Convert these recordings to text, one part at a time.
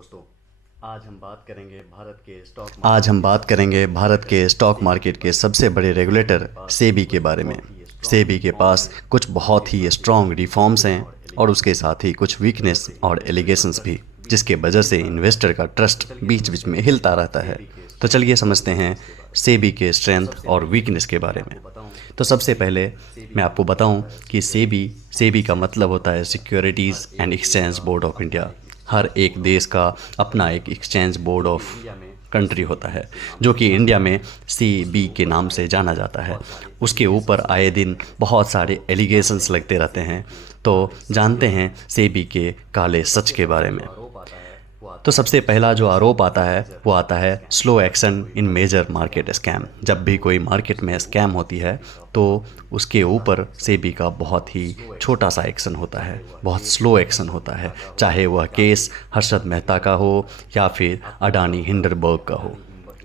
दोस्तों, आज हम बात करेंगे भारत के स्टॉक मार्केट के सबसे बड़े रेगुलेटर सेबी के बारे में। सेबी के पास कुछ बहुत ही स्ट्रॉन्ग रिफॉर्म्स हैं और उसके साथ ही कुछ वीकनेस और एलिगेशंस भी, जिसके वजह से इन्वेस्टर का ट्रस्ट बीच बीच में हिलता रहता है। तो चलिए समझते हैं सेबी के स्ट्रेंथ और वीकनेस के बारे में। तो सबसे पहले मैं आपको बताऊं कि सेबी का मतलब होता है securities and exchange board of India. हर एक देश का अपना एक एक्सचेंज बोर्ड ऑफ कंट्री होता है, जो कि इंडिया में सीबी के नाम से जाना जाता है। उसके ऊपर आए दिन बहुत सारे एलिगेशंस लगते रहते हैं। तो जानते हैं सेबी के काले सच के बारे में। तो सबसे पहला जो आरोप आता है वो आता है slow action in major market scam. जब भी कोई मार्केट में स्कैम होती है तो उसके ऊपर सेबी का बहुत ही छोटा सा एक्शन होता है, बहुत स्लो एक्शन होता है, चाहे वह केस हर्षद मेहता का हो या फिर अडानी हिंडरबर्ग का हो।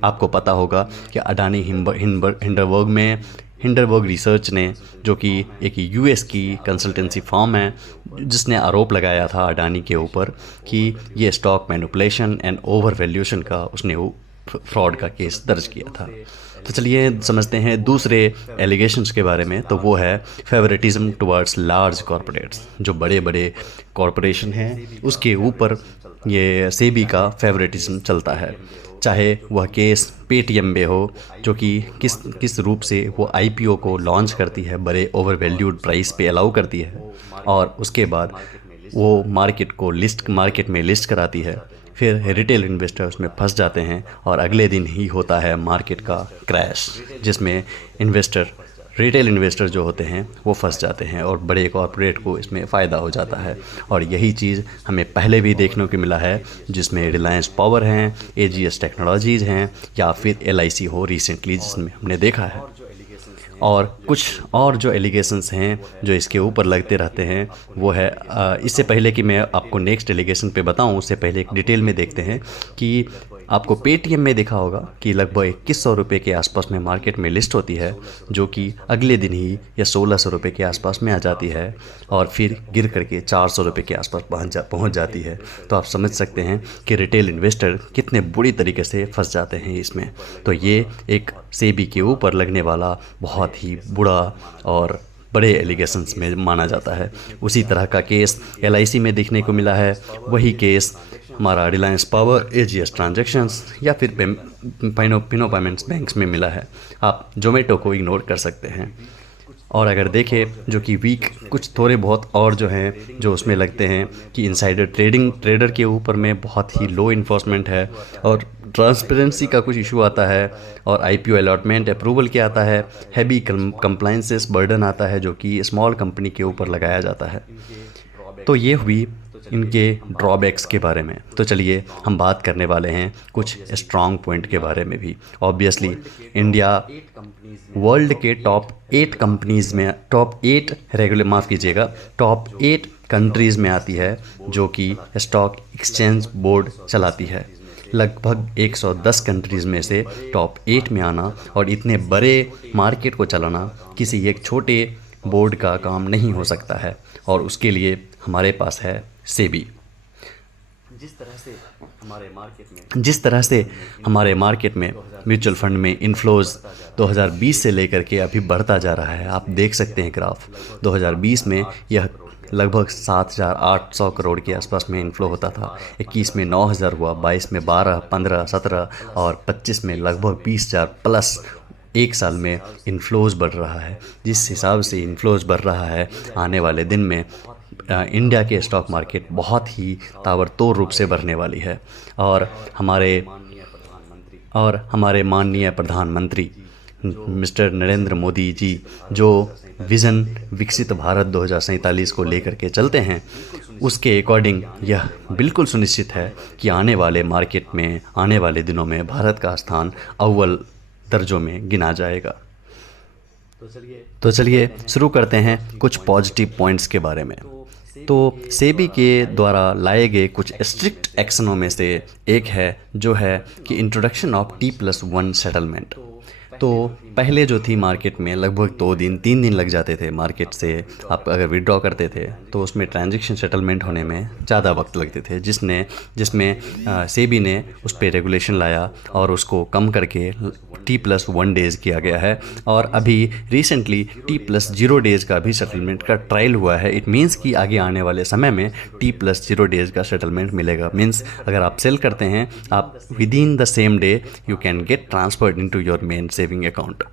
आपको पता होगा कि अडानी हिंडरबर्ग में हिंडरबर्ग रिसर्च ने, जो कि एक यूएस की कंसल्टेंसी फर्म है, जिसने आरोप लगाया था अडानी के ऊपर कि ये stock manipulation and over valuation का उसने फ्रॉड का केस दर्ज किया था। तो चलिए समझते हैं दूसरे एलिगेशंस के बारे में। तो वो है फेवरेटिज्म टुवर्ड्स लार्ज कॉरपोरेट्स। जो बड़े बड़े कॉरपोरेशन हैं उसके ऊपर ये सेबी का फेवरेटिज्म चलता है, चाहे वह केस पेटीएम में हो, जो कि किस रूप से वो आईपीओ को लॉन्च करती है, बड़े ओवर वैल्यूड प्राइस पे अलाउ करती है, और उसके बाद वो मार्केट में लिस्ट कराती है। फिर रिटेल इन्वेस्टर्स में फंस जाते हैं और अगले दिन ही होता है मार्केट का क्रैश, जिसमें रिटेल इन्वेस्टर जो होते हैं वो फंस जाते हैं और बड़े कॉरपोरेट को इसमें फ़ायदा हो जाता है। और यही चीज़ हमें पहले भी देखने को मिला है, जिसमें रिलायंस पावर हैं, एजीएस टेक्नोलॉजीज़ हैं, या फिर एलआईसी हो रिसेंटली, जिसमें हमने देखा है। और कुछ और जो एलिगेशंस हैं जो इसके ऊपर लगते रहते हैं वो है, इससे पहले कि मैं आपको नेक्स्ट एलिगेशन पे बताऊं, उससे पहले एक डिटेल में देखते हैं कि आपको पेटीएम में देखा होगा कि लगभग 2100 रुपये के आसपास में मार्केट में लिस्ट होती है, जो कि अगले दिन ही या 1600 रुपये के आसपास में आ जाती है और फिर गिर करके 400 रुपये के आसपास पहुंच जाती है। तो आप समझ सकते हैं कि रिटेल इन्वेस्टर कितने बुरी तरीके से फंस जाते हैं इसमें। तो ये एक सेबी के ऊपर लगने वाला बहुत ही बुरा और बड़े एलिगेशंस में माना जाता है। उसी तरह का केस एलआईसी में देखने को मिला है। वही केस हमारा रिलायंस पावर, एजीएस ट्रांजैक्शंस या फिर फिनो पेमेंट्स बैंक्स में मिला है। आप जोमेटो को इग्नोर कर सकते हैं। और अगर देखें जो कि वीक कुछ थोड़े बहुत और जो हैं जो उसमें लगते हैं कि इनसाइडर ट्रेडर के ऊपर में बहुत ही लो इन्फोर्समेंट है, और ट्रांसपेरेंसी का कुछ इशू आता है, और आईपीओ अलॉटमेंट अप्रूवल के आता है, हैवी कंप्लाइंसेस बर्डन आता है जो कि स्मॉल कंपनी के ऊपर लगाया जाता है। तो ये हुई इनके ड्रॉबैक्स के बारे में। तो चलिए हम बात करने वाले हैं कुछ स्ट्रॉन्ग पॉइंट के बारे में भी। ऑब्वियसली इंडिया वर्ल्ड के टॉप 8 कंट्रीज़ में आती है जो कि स्टॉक एक्सचेंज बोर्ड चलाती है। लगभग 110 कंट्रीज़ में से टॉप 8 में आना और इतने बड़े मार्केट को चलाना किसी एक छोटे बोर्ड का काम नहीं हो सकता है, और उसके लिए हमारे पास है सेबी। जिस तरह से हमारे मार्केट में म्यूचुअल फंड में इन्फ्लोज़ 2020 से लेकर के अभी बढ़ता जा रहा है। आप देख सकते हैं ग्राफ। 2020 में यह लगभग 7,800 करोड़ के आसपास में इन्फ्लो होता था। 21 में 9,000 हुआ, 22 में 12, 15, 17 और 25 में लगभग 20,000 प्लस। एक साल में इन्फ्लोज़ बढ़ रहा है। जिस हिसाब से इन्फ्लोज़ बढ़ रहा है, आने वाले दिन में इंडिया के स्टॉक मार्केट बहुत ही ताबड़तोड़ रूप से बढ़ने वाली है। और हमारे माननीय प्रधानमंत्री मिस्टर नरेंद्र मोदी जी जो विज़न विकसित भारत 2047 को लेकर के चलते हैं, उसके अकॉर्डिंग यह बिल्कुल सुनिश्चित है कि आने वाले मार्केट में आने वाले दिनों में भारत का स्थान अव्वल दर्जों में गिना जाएगा। तो चलिए शुरू करते हैं कुछ पॉजिटिव पॉइंट्स के बारे में। तो सेबी के द्वारा लाए गए कुछ स्ट्रिक्ट एक्शनों में से एक है जो है कि इंट्रोडक्शन ऑफ T+1 सेटलमेंट। तो पहले जो थी मार्केट में लगभग 2 दिन 3 दिन लग जाते थे मार्केट से आप अगर विड्रॉ करते थे तो उसमें ट्रांजैक्शन सेटलमेंट होने में ज़्यादा वक्त लगते थे, जिसमें सेबी ने उस पर रेगुलेशन लाया और उसको कम करके T+1 डेज़ किया गया है। और अभी रिसेंटली T+0 डेज़ का भी सेटलमेंट का ट्रायल हुआ है। इट मीन्स कि आगे आने वाले समय में T+0 डेज़ का सेटलमेंट मिलेगा। मीन्स अगर आप सेल करते हैं, आप with in the same day you can get transferred into your main saving account.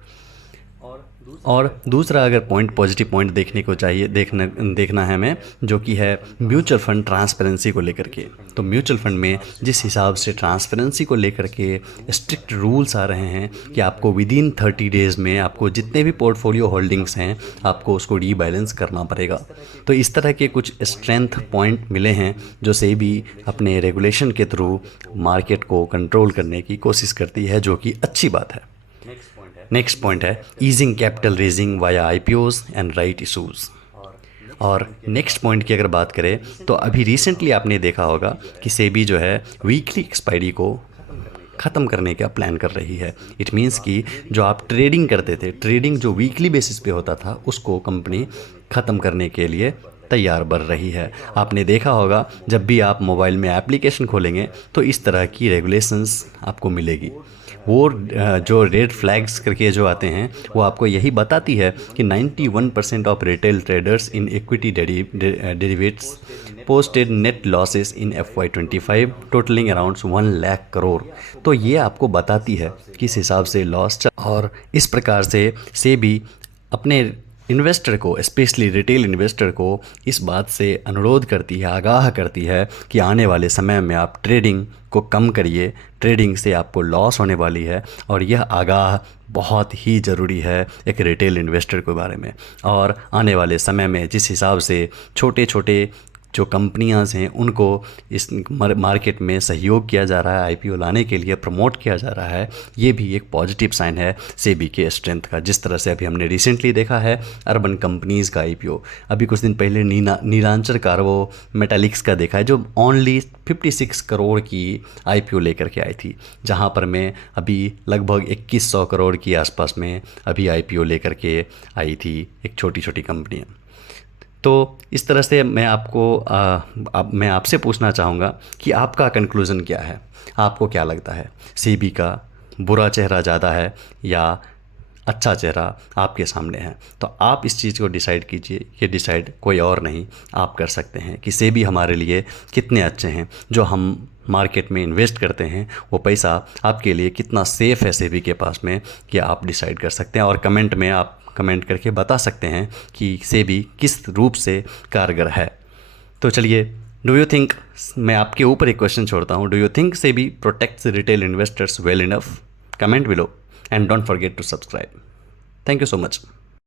और दूसरा अगर पॉजिटिव पॉइंट देखने को चाहिए, देखना है हमें, जो कि है म्यूचुअल फंड ट्रांसपेरेंसी को लेकर के। तो म्यूचुअल फंड में जिस हिसाब से ट्रांसपेरेंसी को लेकर के स्ट्रिक्ट रूल्स आ रहे हैं कि आपको विद इन 30 डेज़ में आपको जितने भी पोर्टफोलियो होल्डिंग्स हैं आपको उसको रीबैलेंस करना पड़ेगा। तो इस तरह के कुछ स्ट्रेंथ पॉइंट मिले हैं जो सेबी अपने रेगुलेशन के थ्रू मार्केट को कंट्रोल करने की कोशिश करती है, जो कि अच्छी बात है। नेक्स्ट पॉइंट है easing capital raising via IPOs and right issues. और नेक्स्ट पॉइंट की अगर बात करें तो अभी रिसेंटली आपने देखा होगा कि सेबी जो है वीकली एक्सपायरी को ख़त्म करने का प्लान कर रही है। इट मीन्स कि जो आप ट्रेडिंग करते थे, ट्रेडिंग जो वीकली बेसिस पे होता था, उसको कंपनी ख़त्म करने के लिए तैयार बढ़ रही है। आपने देखा होगा जब भी आप मोबाइल में एप्लीकेशन खोलेंगे तो इस तरह की रेगुलेशंस आपको मिलेगी। वो जो रेड फ्लैग्स करके जो आते हैं वो आपको यही बताती है कि 91% of retail traders in equity derivatives posted net losses in FY25 totalling around 1 lakh crore. तो ये आपको बताती है किस हिसाब से लॉस। और इस प्रकार से सेबी अपने इन्वेस्टर को, स्पेशली रिटेल इन्वेस्टर को, इस बात से अनुरोध करती है, आगाह करती है कि आने वाले समय में आप ट्रेडिंग को कम करिए, ट्रेडिंग से आपको लॉस होने वाली है। और यह आगाह बहुत ही ज़रूरी है एक रिटेल इन्वेस्टर के बारे में। और आने वाले समय में जिस हिसाब से छोटे छोटे जो कंपनियां हैं उनको इस मार्केट में सहयोग किया जा रहा है, IPO लाने के लिए प्रमोट किया जा रहा है, ये भी एक पॉजिटिव साइन है सेबी के स्ट्रेंथ का। जिस तरह से अभी हमने रिसेंटली देखा है अर्बन कंपनीज़ का IPO, अभी कुछ दिन पहले नीलांचल कार्बो मेटालिक्स का देखा है जो ओनली 56 करोड़ की IPO लेकर के आई थी, जहाँ पर मैं अभी लगभग 2100 करोड़ की आसपास में अभी IPO लेकर के आई थी एक छोटी छोटी कंपनियाँ। तो इस तरह से मैं मैं आपसे पूछना चाहूँगा कि आपका कंक्लूज़न क्या है? आपको क्या लगता है, सेबी का बुरा चेहरा ज़्यादा है या अच्छा चेहरा आपके सामने है? तो आप इस चीज़ को डिसाइड कीजिए। ये डिसाइड कोई और नहीं आप कर सकते हैं कि सेबी हमारे लिए कितने अच्छे हैं। जो हम मार्केट में इन्वेस्ट करते हैं वो पैसा आपके लिए कितना सेफ़ है सेबी के पास में, कि आप डिसाइड कर सकते हैं। और कमेंट में आप कमेंट करके बता सकते हैं कि सेबी किस रूप से कारगर है। तो चलिए, डू यू थिंक, मैं आपके ऊपर एक क्वेश्चन छोड़ता हूँ, do you think SEBI protects retail investors well enough? Comment below and don't forget to subscribe. Thank you so much.